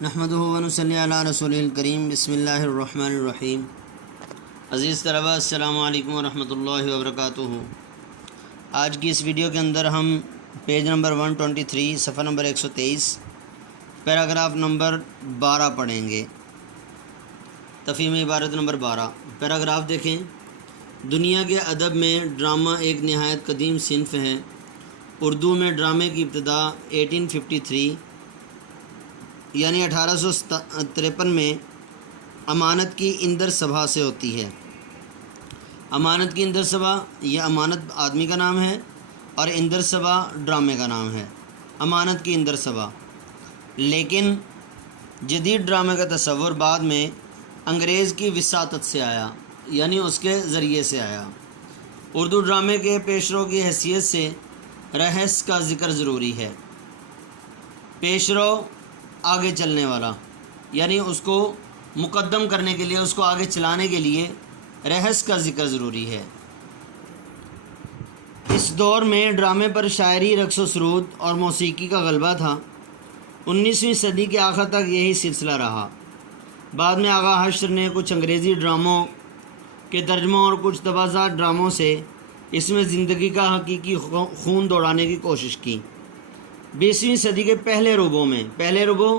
نحمدہ و نصلی علی رسولہ الکریم بسم اللہ الرحمن الرحیم۔ عزیز طلبہ السلام علیکم ورحمۃ اللہ وبرکاتہ۔ آج کی اس ویڈیو کے اندر ہم پیج نمبر 123 صفحہ نمبر 123 پیراگراف نمبر 12 پڑھیں گے۔ تفہیم عبارت نمبر 12 پیراگراف دیکھیں۔ دنیا کے ادب میں ڈرامہ ایک نہایت قدیم صنف ہے۔ اردو میں ڈرامے کی ابتدا 1853 یعنی 1853 میں امانت کی اندر سبھا سے ہوتی ہے۔ امانت کی اندر سبھا، یہ امانت آدمی کا نام ہے اور اندر سبھا ڈرامے کا نام ہے۔ امانت کی اندر سبھا۔ لیکن جدید ڈرامے کا تصور بعد میں انگریز کی وساطت سے آیا، یعنی اس کے ذریعے سے آیا۔ اردو ڈرامے کے پیشرو کی حیثیت سے رہس کا ذکر ضروری ہے۔ پیشرو آگے چلنے والا، یعنی اس کو مقدم کرنے کے لیے، اس کو آگے چلانے کے لیے رہس کا ذکر ضروری ہے۔ اس دور میں ڈرامے پر شاعری، رقص و سرود اور موسیقی کا غلبہ تھا۔ 19ویں صدی کے آخر تک یہی سلسلہ رہا۔ بعد میں آغا حشر نے کچھ انگریزی ڈراموں کے ترجموں اور کچھ تبازات ڈراموں سے اس میں زندگی کا حقیقی خون دوڑانے کی کوشش کی۔ 20ویں صدی کے پہلے ربوع میں، پہلے ربوع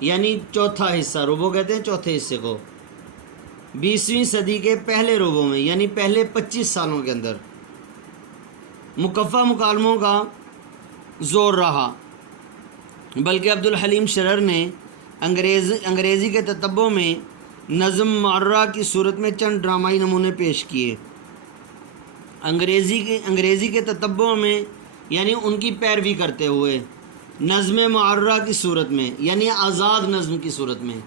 یعنی چوتھا حصہ، ربوع کہتے ہیں چوتھے حصے کو، 20ویں صدی کے پہلے ربوع میں یعنی پہلے 25 سالوں کے اندر مکفہ مکالموں کا زور رہا، بلکہ عبدالحلیم شرر نے انگریزی کے تتبع میں نظم معرہ کی صورت میں چند ڈرامائی نمونے پیش کیے۔ انگریزی کے تتبع میں یعنی ان کی پیروی کرتے ہوئے، نظم معرہ کی صورت میں یعنی آزاد نظم کی صورت میں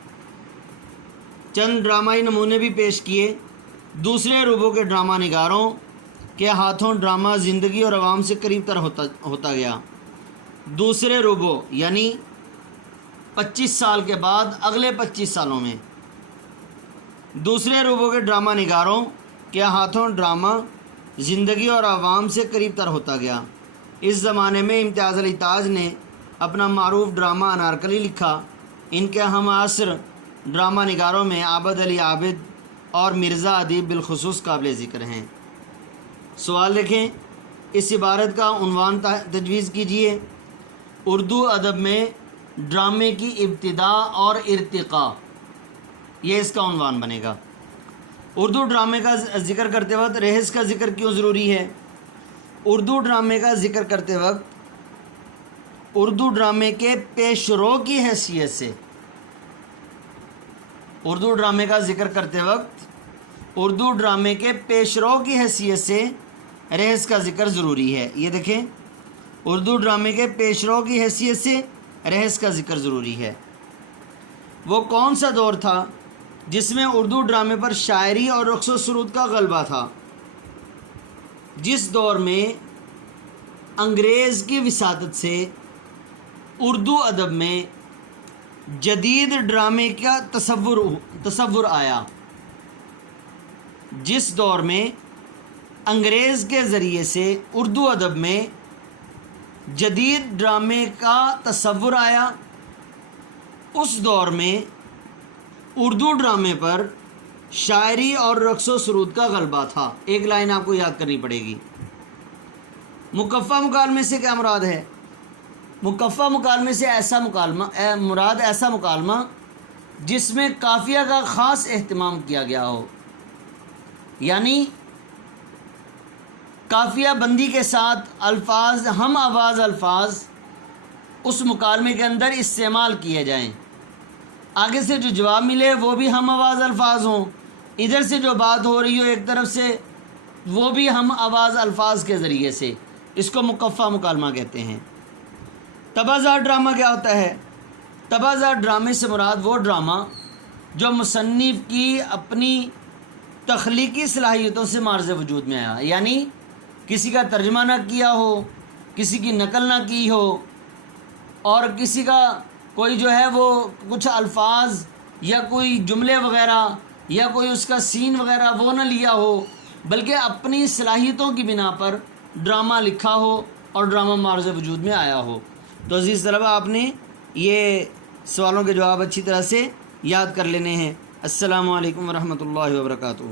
چند ڈرامائی نمونے بھی پیش کیے۔ دوسرے ربوع کے ڈرامہ نگاروں کے ہاتھوں ڈرامہ زندگی اور عوام سے قریب تر ہوتا گیا۔ دوسرے ربوع یعنی 25 سال کے بعد اگلے 25 سالوں میں دوسرے ربوع کے ڈرامہ نگاروں کے ہاتھوں ڈرامہ زندگی اور عوام سے قریب تر ہوتا گیا۔ اس زمانے میں امتیاز علی تاج نے اپنا معروف ڈرامہ انارکلی لکھا۔ ان کے ہم عصر ڈرامہ نگاروں میں عابد علی عابد اور مرزا ادیب بالخصوص قابل ذکر ہیں۔ سوال دیکھیں، اس عبارت کا عنوان تجویز کیجیے۔ اردو ادب میں ڈرامے کی ابتدا اور ارتقاء، یہ اس کا عنوان بنے گا۔ اردو ڈرامے کا ذکر کرتے وقت رہس کا ذکر کیوں ضروری ہے؟ اردو ڈرامے کا ذکر کرتے وقت اردو ڈرامے کے پیشرو کی حیثیت سے، اردو ڈرامے کا ذکر کرتے وقت اردو ڈرامے کے پیشرو کی حیثیت سے رہس کا ذکر ضروری ہے۔ یہ دیکھیں، اردو ڈرامے کے پیشرو کی حیثیت سے رہس کا ذکر ضروری ہے۔ وہ کون سا دور تھا جس میں اردو ڈرامے پر شاعری اور رقص و سرود کا غلبہ تھا؟ جس دور میں انگریز کی وساطت سے اردو ادب میں جدید ڈرامے کا تصور آیا، جس دور میں انگریز کے ذریعے سے اردو ادب میں جدید ڈرامے کا تصور آیا، اس دور میں اردو ڈرامے پر شاعری اور رقص و سرود کا غلبہ تھا۔ ایک لائن آپ کو یاد کرنی پڑے گی۔ مکفہ مکالمے سے کیا مراد ہے؟ مکفہ مکالمے سے مراد ایسا مکالمہ جس میں قافیہ کا خاص اہتمام کیا گیا ہو، یعنی قافیہ بندی کے ساتھ الفاظ، ہم آواز الفاظ اس مکالمے کے اندر استعمال کیے جائیں۔ آگے سے جو جواب ملے وہ بھی ہم آواز الفاظ ہوں، ادھر سے جو بات ہو رہی ہو ایک طرف سے وہ بھی ہم آواز الفاظ کے ذریعے سے، اس کو مکفہ مکالمہ کہتے ہیں۔ تبازات ڈرامہ کیا ہوتا ہے؟ تبازات ڈرامے سے مراد وہ ڈرامہ جو مصنف کی اپنی تخلیقی صلاحیتوں سے معرض وجود میں آیا، یعنی کسی کا ترجمہ نہ کیا ہو، کسی کی نقل نہ کی ہو، اور کسی کا کوئی جو ہے وہ کچھ الفاظ یا کوئی جملے وغیرہ یا کوئی اس کا سین وغیرہ وہ نہ لیا ہو، بلکہ اپنی صلاحیتوں کی بنا پر ڈرامہ لکھا ہو اور ڈرامہ معرض وجود میں آیا ہو۔ تو عزیز طلبہ، آپ نے یہ سوالوں کے جواب اچھی طرح سے یاد کر لینے ہیں۔ السلام علیکم ورحمۃ اللہ وبرکاتہ۔